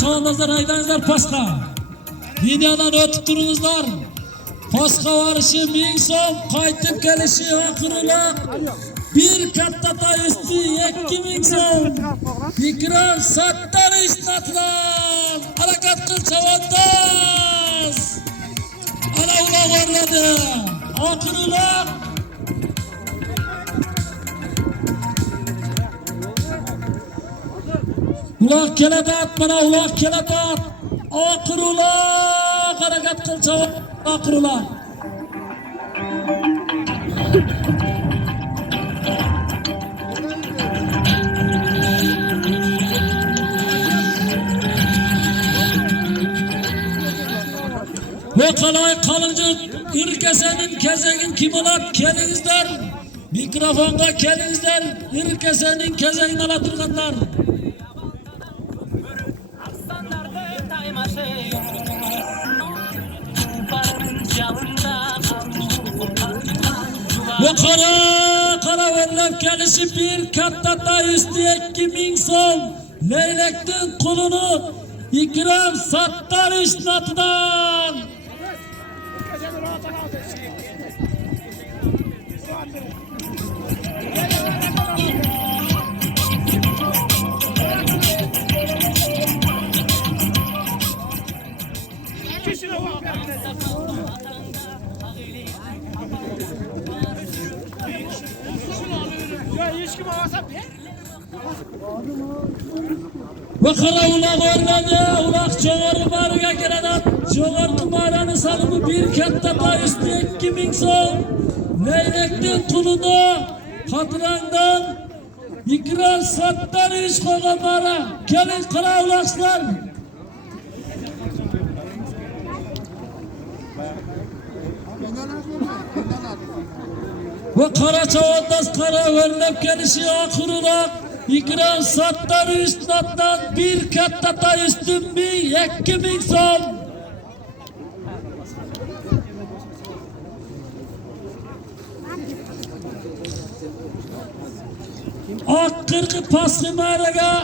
Çoğunuzlar haydanızlar paska. Dünyadan ötüp durunuzlar. Paska varışı bin som, kaytıp gelişi akırıla. Bir katta da üstü 2000 som. İkram sattar işlatlar. Hareket kıl çavandaz. Ana ula varladı. Akırıla. Ulak kelede at bana, ulak kelede at. Akır ulak, hareket kıl çabuk, akır ulak. Ve kalay kalıcı ırkesenin kezegin kim olar kelinizler. Mikrofonda kelinizler ırkesenin kezegin ala durganlar. Ve kara verilen kendisi bir katta da üstü 2000 som. Leylektin kulunu ikram sattar işnatıdan. Ve kara ulak oynadı, ulak çoğarı barıga gelen at, çoğar kumaranı salımı bir katta da üstü 2000 som. Leylektin kulunu hatırandan ikrar sattar iş kogan bara. Gelin kara ulaklar. Ve kara çavandaz kara verilen gelişi akır ulak. İkram sattar üstaddan bir katta da üstün bir 2000 som. Akkırkı paslı mağaraga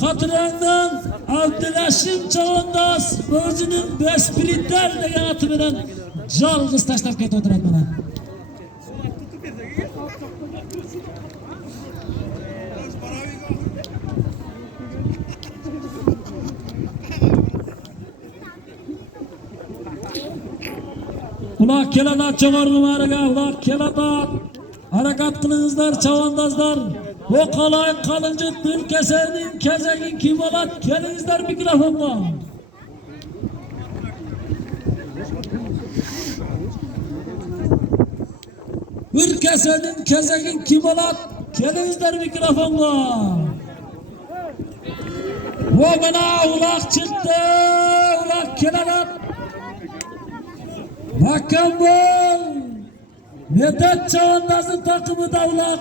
katırandan Abdülaşim Çavandaz özünün bespiriter degen atı bilen жалғыз taşlap ketip oturan bana. Ulak kelada çoğargı mağaraga, ulak kelada hareket kılınızlar çavandazlar. O kalay kalıncı ülkesenin kezegin kim olat kelinizler mikrofonla. Ülkesenin kezegin kim olat kelinizler mikrofonla. O bana ulak çıktı, ulak keladat. Bakın bol. Medet Çavandaz'ın takımı da ulak.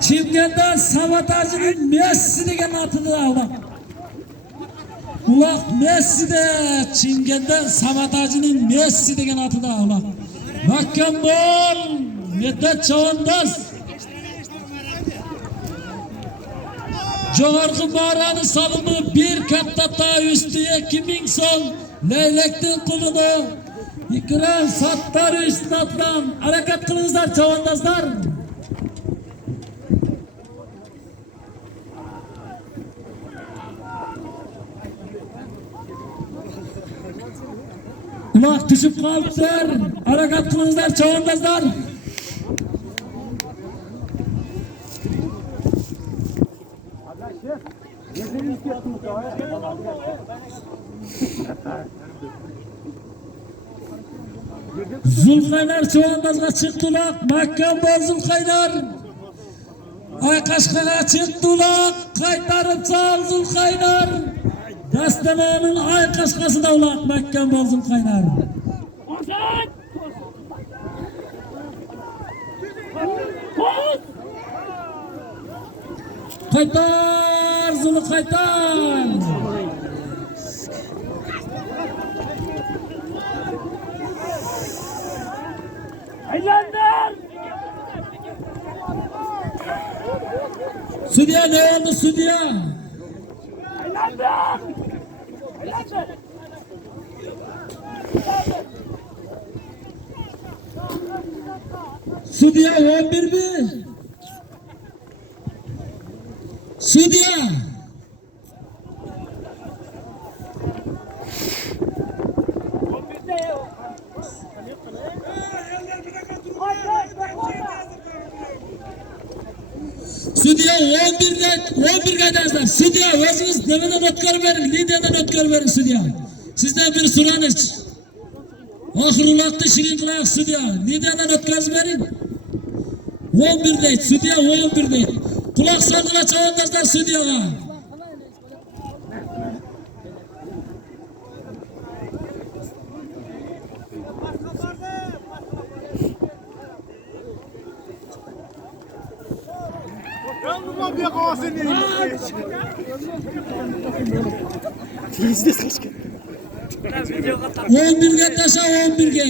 Çimgen'den sabotajının Messi degen atıdı da ulak. Ulak Messi de Çimgen'den sabotajının Messi degen atıdı da ulak. Bakın bol. Medet Çavandaz. Çoğargı mağaranın salımı bir katta da üstü 2000 som. Leylektin kulunu ikram sattar üstaddan hareket kılınızlar çavandazlar. Kulak düşüp kaldılar. Hareket kılınızlar çavandazlar. Zulkaynar çavandazga çıktılar. Mahkem bol Zulkaynar. Ay Kaşkaga çıktı ulak, kaytarıp sal Zulkaynar. Dastamanın ay Kaşkasına ulak, Mekken bol Zulkaynar. Kaytar Zulu kaytar. Haylandır! Südya ne oldu Südya? Haylandır! Haylandır! Südya 11 mi? Südya. Südya 11 kadarlar. Südya özünüz demeden ötkar verin. Lidyadan ötkar verin Südya. Sizden bir suranış. Ahırulaktı şirin kılak Südya. Lidyadan ötkar verin. 11 deyt. Südya 11 deyt. Kulak salgıla çavandazlar Südya'ya. On birge taşa 11'ge.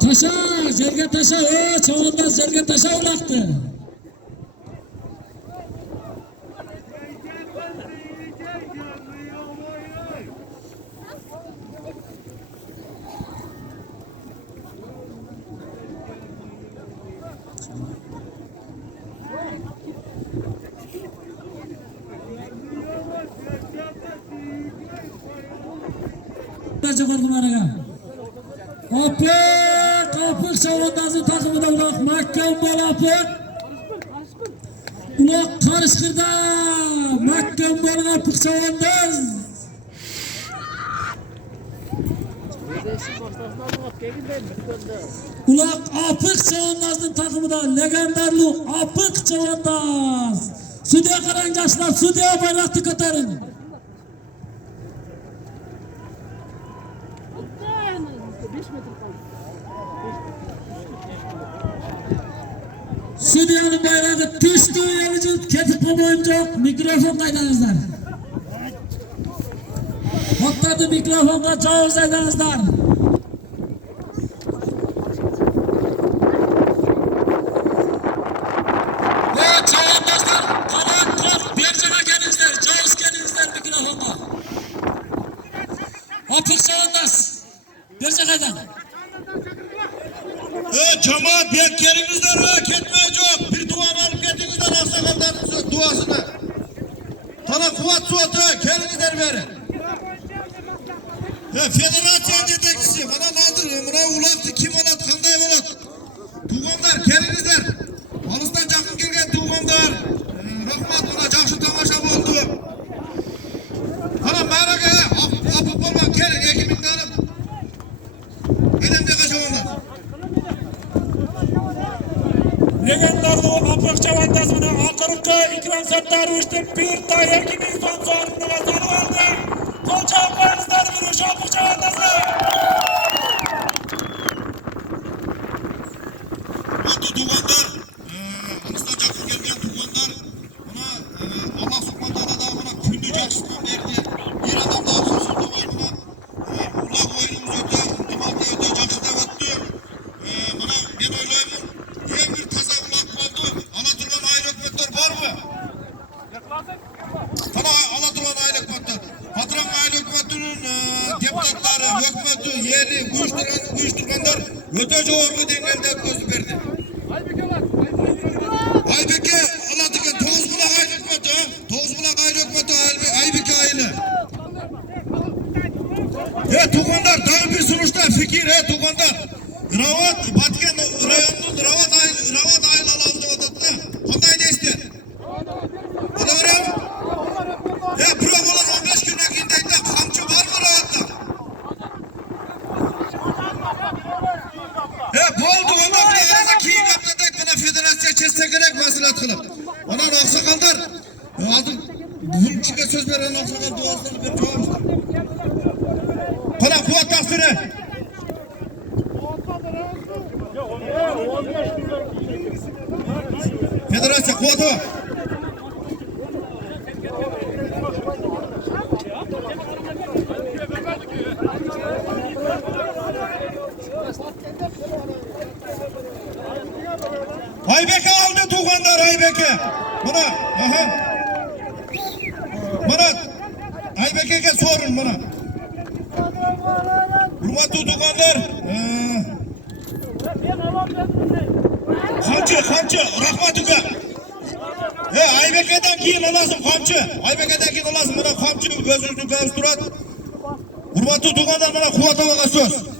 Taşa, jerge taşa, o çavandaz jerge taşa ulaktı. Apık çavandazın takımı da ulak Mekken bol apık. Ulak karışkırda Mekken bol apık çavandaz. Ulak apık çavandazın takımı da legendarlı apık çavandaz. Südya karancaşlar Südya bayraktı katarın. Südya'nın bayrağı düştü yalıcı ketik boyunca mikrofon kaydanızlar. Hatta mikrofonla çağır saydanızlar. Ve çağırmazlar. Kalan kol bir cana gelinizler. Çağız gelinizler mikrofonla. Apık çağırmaz. Bir canadan. Cemaat beklerinizden rahat etmeyecek. Bir dua alıp getinizden aksakalların duasını. Sana kuvvet suatı kendinizden verin. Federasyon yetekisi bana nadir. Buna ulaktı kim olat kanday olat. Tuğumlar kendinizden. Alıstan jakın gelgen tuğumlar. Rahmat buna jakşı tamaşa oldu. Bana merak apıp olmak gelin ekibinde hanım. Elimde kaçavanlar. Legendarlı apık çavandazını akırkı ikram sattar uçtum bir daire gibi son zorunda kazanı aldı. Koca koyanızlar bir uç apık çavandazı. Bu tuğumlar. Alıstan jakın gelgen tuğumlar. Buna Allah subhanahu da buna kündü jakşından verdi. Bir adam daha sözünde var buna. Ulak oyunumuz öte. Dımakta öte jakşı da battı. Buna ben öyleyim. Diye bir taza ulak oldu. Anadolu'nun ayrı hükümetler var mı? Sana Anadolu'nun ayrı hükümetler. Patron ayrı hükümetinin deputatları, hükümeti, yeri, uyuşturganlar öte çoğurlu dengelde gözü verdi. Aybeke, Anadolu'nun Toğuzbulak ayrı hükümeti, Toğuzbulak ayrı hükümeti, Aybeke ayrı. Tuğanlar daha bir sonuçta fikir, Tuğanlar. Ravat, Batken rayonunun Ravat aylalı avcı odatına. Onday ne ister? Bana söz veren aksakal duasını bir cevap. Kana kuvat taksiri. Federasya kuvatı var. Aybeke aldı Tuğanlar Aybeke. Buna. Aha. Bana. Aybeke'ye sorun bana. Hurmatlı Tuğanlar. Kamçı. Rahmetuka. Aybeke'den giyin olasın kamçı. Aybeke'den giyin olasın. Bana kamçı gözünü göz durat. Hurmatlı Tuğanlar bana kuvvete baka söz.